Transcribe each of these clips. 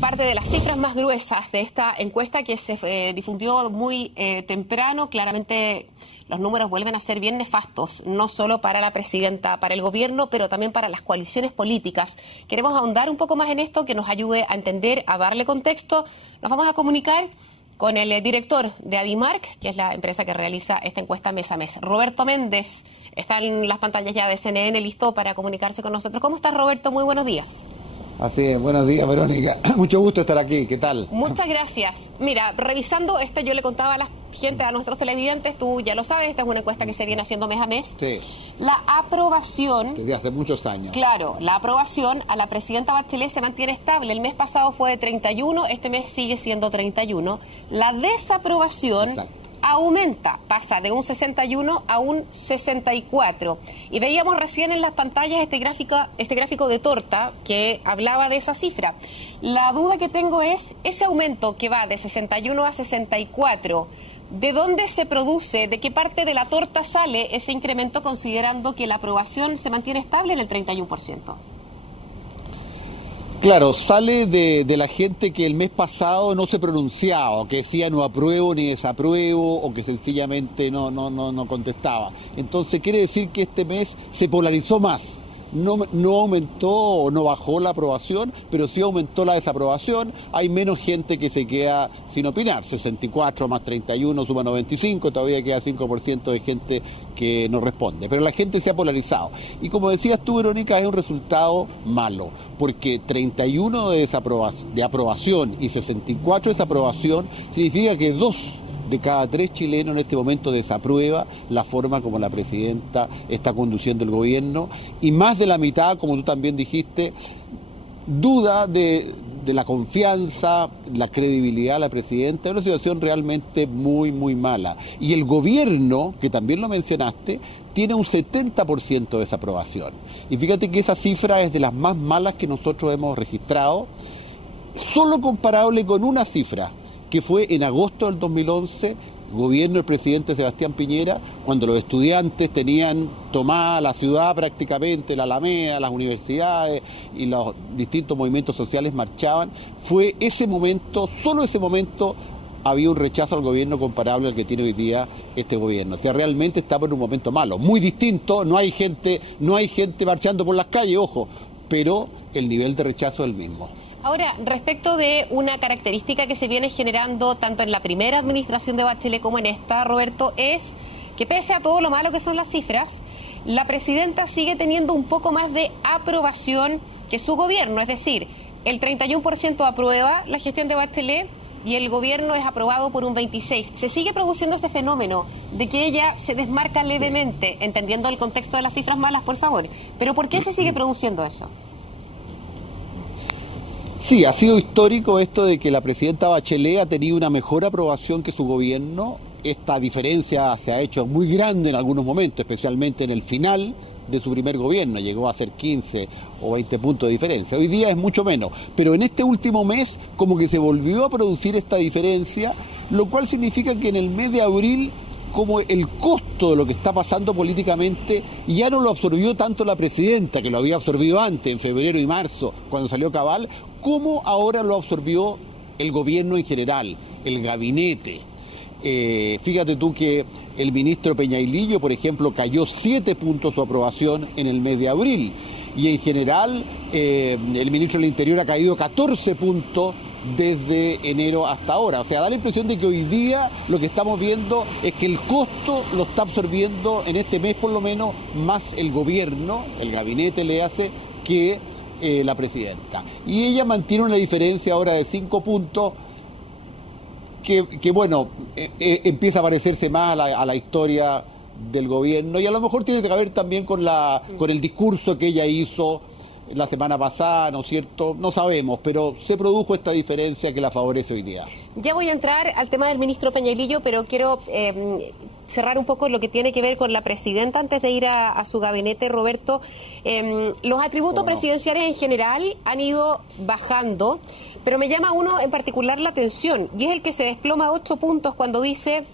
Parte de las cifras más gruesas de esta encuesta que se difundió muy temprano. Claramente los números vuelven a ser bien nefastos, no solo para la presidenta, para el gobierno, pero también para las coaliciones políticas. Queremos ahondar un poco más en esto, que nos ayude a entender, a darle contexto. Nos vamos a comunicar con el director de Adimark, que es la empresa que realiza esta encuesta mes a mes. Roberto Méndez está en las pantallas ya de CNN, listo para comunicarse con nosotros. ¿Cómo estás, Roberto? Muy buenos días. Así es, buenos días, Verónica. Mucho gusto estar aquí, ¿qué tal? Muchas gracias. Mira, revisando esto, yo le contaba a la gente, a nuestros televidentes, tú ya lo sabes, esta es una encuesta que se viene haciendo mes a mes. Sí. La aprobación... Desde hace muchos años. Claro, la aprobación a la presidenta Bachelet se mantiene estable. El mes pasado fue de 31, este mes sigue siendo 31. La desaprobación... Exacto. Aumenta, pasa de un 61 a un 64. Y veíamos recién en las pantallas este gráfico de torta que hablaba de esa cifra. La duda que tengo es, ese aumento que va de 61 a 64, ¿de dónde se produce, de qué parte de la torta sale ese incremento, considerando que la aprobación se mantiene estable en el 31%? Claro, sale de la gente que el mes pasado no se pronunciaba, o que decía no apruebo ni desapruebo, o que sencillamente no contestaba. Entonces quiere decir que este mes se polarizó más. No aumentó o no bajó la aprobación, pero sí aumentó la desaprobación. Hay menos gente que se queda sin opinar. 64 más 31 suma 95, todavía queda 5% de gente que no responde. Pero la gente se ha polarizado. Y como decías tú, Verónica, es un resultado malo, porque 31 de aprobación y 64 de desaprobación significa que 2 de cada 3 chilenos en este momento desaprueba la forma como la presidenta está conduciendo el gobierno, y más de la mitad, como tú también dijiste, duda de la confianza, la credibilidad de la presidenta. Es una situación realmente muy, muy mala. Y el gobierno, que también lo mencionaste, tiene un 70% de desaprobación. Y fíjate que esa cifra es de las más malas que nosotros hemos registrado, solo comparable con una cifra, que fue en agosto del 2011, gobierno del presidente Sebastián Piñera, cuando los estudiantes tenían tomada la ciudad prácticamente, la Alameda, las universidades y los distintos movimientos sociales marchaban. Fue ese momento, solo ese momento, había un rechazo al gobierno comparable al que tiene hoy día este gobierno. O sea, realmente estamos en un momento malo, muy distinto. No hay gente marchando por las calles, ojo, pero el nivel de rechazo es el mismo. Ahora, respecto de una característica que se viene generando tanto en la primera administración de Bachelet como en esta, Roberto, es que pese a todo lo malo que son las cifras, la presidenta sigue teniendo un poco más de aprobación que su gobierno. Es decir, el 31% aprueba la gestión de Bachelet y el gobierno es aprobado por un 26%. Se sigue produciendo ese fenómeno de que ella se desmarca levemente, entendiendo el contexto de las cifras malas, por favor. Pero ¿por qué se sigue produciendo eso? Sí, ha sido histórico esto de que la presidenta Bachelet ha tenido una mejor aprobación que su gobierno. Esta diferencia se ha hecho muy grande en algunos momentos, especialmente en el final de su primer gobierno. Llegó a ser 15 o 20 puntos de diferencia. Hoy día es mucho menos. Pero en este último mes como que se volvió a producir esta diferencia, lo cual significa que en el mes de abril, como el costo de lo que está pasando políticamente ya no lo absorbió tanto la presidenta, que lo había absorbido antes, en febrero y marzo, cuando salió Cabal, como ahora lo absorbió el gobierno en general, el gabinete. Fíjate tú que el ministro Peñailillo, por ejemplo, cayó 7 puntos su aprobación en el mes de abril, y en general el ministro del Interior ha caído 14 puntos desde enero hasta ahora. O sea, da la impresión de que hoy día lo que estamos viendo es que el costo lo está absorbiendo en este mes por lo menos más el gobierno, el gabinete le hace, que la presidenta. Y ella mantiene una diferencia ahora de 5 puntos que bueno, empieza a parecerse más a la historia del gobierno, y a lo mejor tiene que ver también con el discurso que ella hizo la semana pasada, ¿no es cierto? No sabemos, pero se produjo esta diferencia que la favorece hoy día. Ya voy a entrar al tema del ministro Peñailillo, pero quiero cerrar un poco lo que tiene que ver con la presidenta antes de ir a su gabinete, Roberto. Los atributos presidenciales en general han ido bajando, pero me llama uno en particular la atención, y es el que se desploma 8 puntos cuando dice: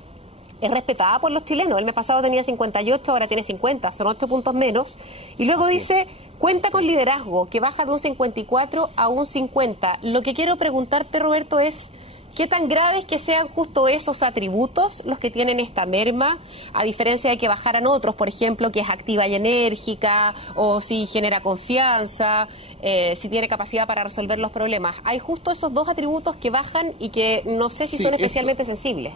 es respetada por los chilenos. El mes pasado tenía 58, ahora tiene 50, son 8 puntos menos. Y luego dice: cuenta con liderazgo, que baja de un 54 a un 50. Lo que quiero preguntarte, Roberto, es ¿qué tan grave es que sean justo esos atributos los que tienen esta merma, a diferencia de que bajaran otros, por ejemplo, que es activa y enérgica, o si genera confianza, si tiene capacidad para resolver los problemas? Hay justo esos dos atributos que bajan y que no sé si son especialmente sensibles.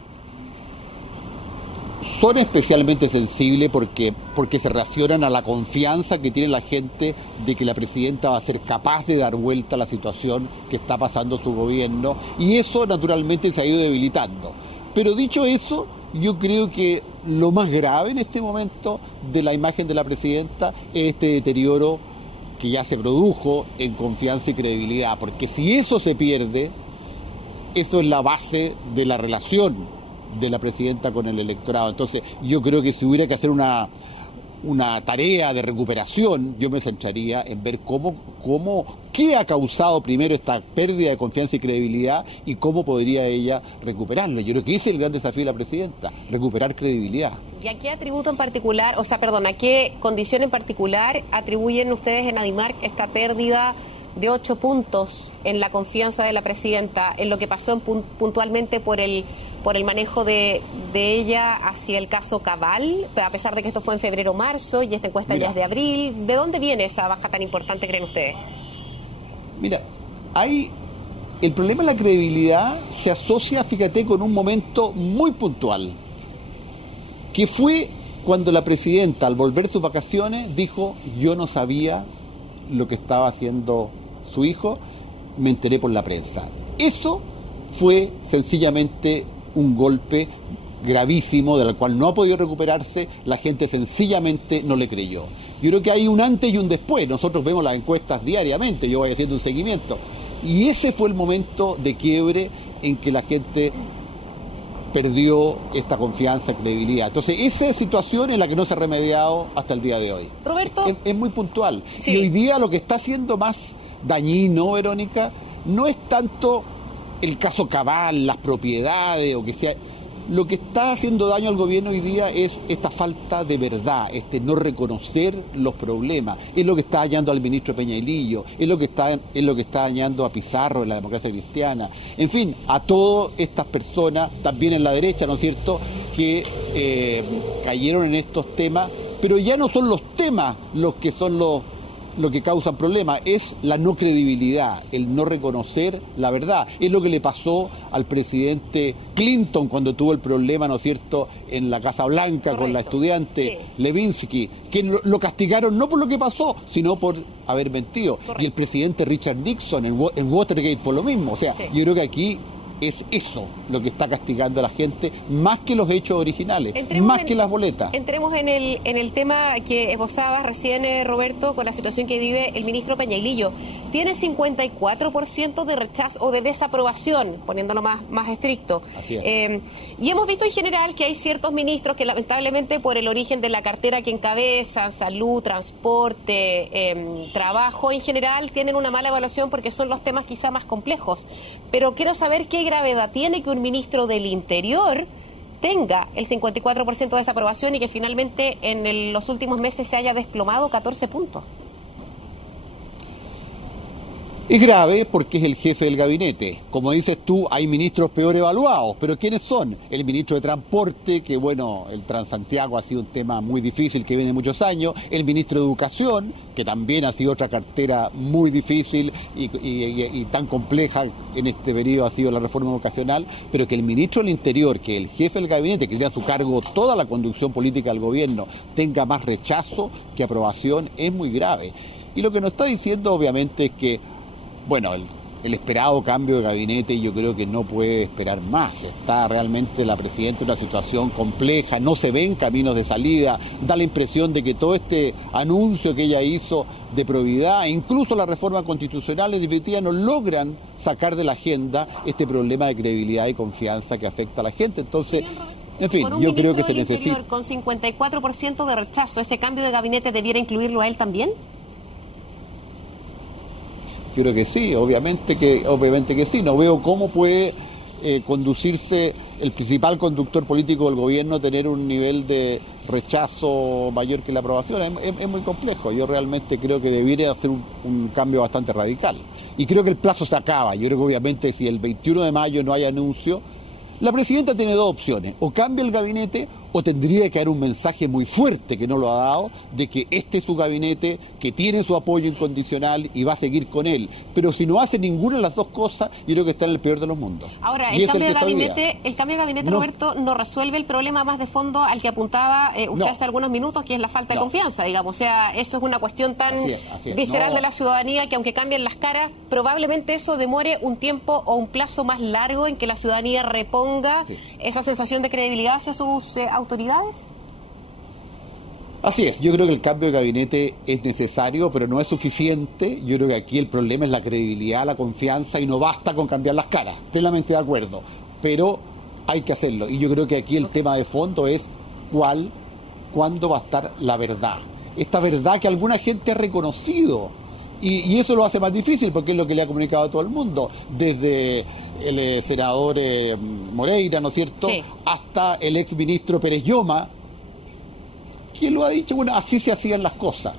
Son especialmente sensibles porque se relacionan a la confianza que tiene la gente de que la presidenta va a ser capaz de dar vuelta a la situación que está pasando su gobierno, y eso naturalmente se ha ido debilitando. Pero dicho eso, yo creo que lo más grave en este momento de la imagen de la presidenta es este deterioro que ya se produjo en confianza y credibilidad, porque si eso se pierde, eso es la base de la relación de la presidenta con el electorado. Entonces yo creo que si hubiera que hacer una tarea de recuperación, yo me centraría en ver qué ha causado primero esta pérdida de confianza y credibilidad y cómo podría ella recuperarla. Yo creo que ese es el gran desafío de la presidenta, recuperar credibilidad. ¿Y a qué atributo en particular, a qué condición en particular atribuyen ustedes en Adimark esta pérdida de 8 puntos en la confianza de la presidenta, en lo que pasó puntualmente por el manejo de ella hacia el caso Cabal, a pesar de que esto fue en febrero o marzo y esta encuesta ya es de abril? ¿De dónde viene esa baja tan importante, creen ustedes? Mira, el problema de la credibilidad se asocia, fíjate, con un momento muy puntual, que fue cuando la presidenta, al volver sus vacaciones, dijo: yo no sabía lo que estaba haciendo su hijo, me enteré por la prensa. Eso fue sencillamente un golpe gravísimo del cual no ha podido recuperarse. La gente sencillamente no le creyó. Yo creo que hay un antes y un después. Nosotros vemos las encuestas diariamente, yo voy haciendo un seguimiento, y ese fue el momento de quiebre en que la gente perdió esta confianza, credibilidad. Entonces esa situación es la que no se ha remediado hasta el día de hoy. Roberto, es muy puntual. Sí. Y hoy día lo que está haciendo más dañino, Verónica, no es tanto el caso Cabal, las propiedades o que sea. Lo que está haciendo daño al gobierno hoy día es esta falta de verdad, no reconocer los problemas. Es lo que está dañando al ministro Peñailillo, es lo que está dañando a Pizarro en la Democracia Cristiana. En fin, a todas estas personas, también en la derecha, ¿no es cierto?, que cayeron en estos temas, pero ya no son los temas los que son lo que causan problemas, es la no credibilidad, el no reconocer la verdad. Es lo que le pasó al presidente Clinton cuando tuvo el problema, ¿no es cierto?, en la Casa Blanca. Correcto. Con la estudiante Levinsky, que lo castigaron no por lo que pasó, sino por haber mentido. Correcto. Y el presidente Richard Nixon en Watergate fue lo mismo. O sea, yo creo que aquí es eso lo que está castigando a la gente, más que los hechos originales, más que las boletas. Entremos en el tema que esbozabas recién, Roberto, con la situación que vive el ministro Peñailillo. Tiene 54% de rechazo o de desaprobación, poniéndolo más estricto. Así es. Y hemos visto en general que hay ciertos ministros que lamentablemente por el origen de la cartera que encabezan, salud, transporte, trabajo en general, tienen una mala evaluación porque son los temas quizá más complejos. Pero quiero saber qué gravedad tiene que un ministro del Interior tenga el 54% de desaprobación y que finalmente en los últimos meses se haya desplomado 14 puntos. Es grave porque es el jefe del gabinete. Como dices tú, hay ministros peor evaluados, pero ¿quiénes son? El ministro de Transporte, que bueno, el Transantiago ha sido un tema muy difícil que viene muchos años. El ministro de Educación, que también ha sido otra cartera muy difícil y tan compleja en este periodo ha sido la reforma educacional, pero que el ministro del Interior, que el jefe del gabinete, que tiene a su cargo toda la conducción política del gobierno, tenga más rechazo que aprobación, es muy grave. Y lo que nos está diciendo obviamente es que bueno, el esperado cambio de gabinete yo creo que no puede esperar más. Está realmente la presidenta en una situación compleja, no se ven caminos de salida, da la impresión de que todo este anuncio que ella hizo de probidad, incluso la reforma constitucional, en definitiva no logran sacar de la agenda este problema de credibilidad y confianza que afecta a la gente. Entonces, en fin, yo creo que se necesita. Con 54% de rechazo, ¿ese cambio de gabinete debiera incluirlo a él también? Yo creo que sí, obviamente que sí. No veo cómo puede conducirse el principal conductor político del gobierno, tener un nivel de rechazo mayor que la aprobación. Es muy complejo. Yo realmente creo que debiera hacer un cambio bastante radical. Y creo que el plazo se acaba. Yo creo que obviamente si el 21 de mayo no hay anuncio, la presidenta tiene dos opciones: o cambia el gabinete o tendría que dar un mensaje muy fuerte, que no lo ha dado, de que este es su gabinete, que tiene su apoyo incondicional y va a seguir con él. Pero si no hace ninguna de las dos cosas, yo creo que está en el peor de los mundos. Ahora, el cambio de gabinete, no, Roberto, no resuelve el problema más de fondo al que apuntaba usted hace algunos minutos, que es la falta de confianza, digamos. O sea, eso es una cuestión tan visceral de la ciudadanía que, aunque cambien las caras, probablemente eso demore un tiempo o un plazo más largo en que la ciudadanía reponga esa sensación de credibilidad hacia sus autoridades. Así es, yo creo que el cambio de gabinete es necesario, pero no es suficiente. Yo creo que aquí el problema es la credibilidad, la confianza, y no basta con cambiar las caras. Plenamente de acuerdo, pero hay que hacerlo. Y yo creo que aquí el tema de fondo es cuándo va a estar la verdad. Esta verdad que alguna gente ha reconocido. Y eso lo hace más difícil, porque es lo que le ha comunicado a todo el mundo, desde el senador Moreira, ¿no es cierto?, hasta el exministro Pérez Lloma, quien lo ha dicho. Bueno, así se hacían las cosas.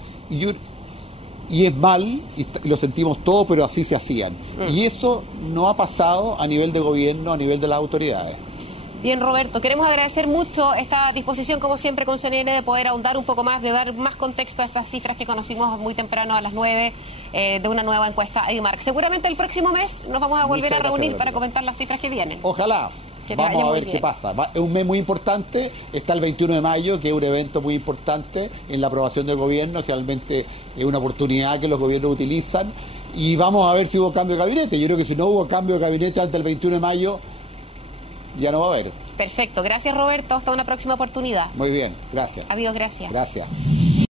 Y es mal, y lo sentimos todos, pero así se hacían. Y eso no ha pasado a nivel de gobierno, a nivel de las autoridades. Bien, Roberto, queremos agradecer mucho esta disposición, como siempre, con CNN, de poder ahondar un poco más, de dar más contexto a esas cifras que conocimos muy temprano a las 9 de una nueva encuesta Edimark. Seguramente el próximo mes nos vamos a volver a reunir para comentar las cifras que vienen. Ojalá. Vamos a ver qué pasa. Es un mes muy importante, está el 21 de mayo, que es un evento muy importante en la aprobación del gobierno, realmente es una oportunidad que los gobiernos utilizan, y vamos a ver si hubo cambio de gabinete. Yo creo que si no hubo cambio de gabinete antes del 21 de mayo, ya no va a haber. Perfecto, gracias, Roberto, hasta una próxima oportunidad. Muy bien, gracias. Adiós, gracias. Gracias.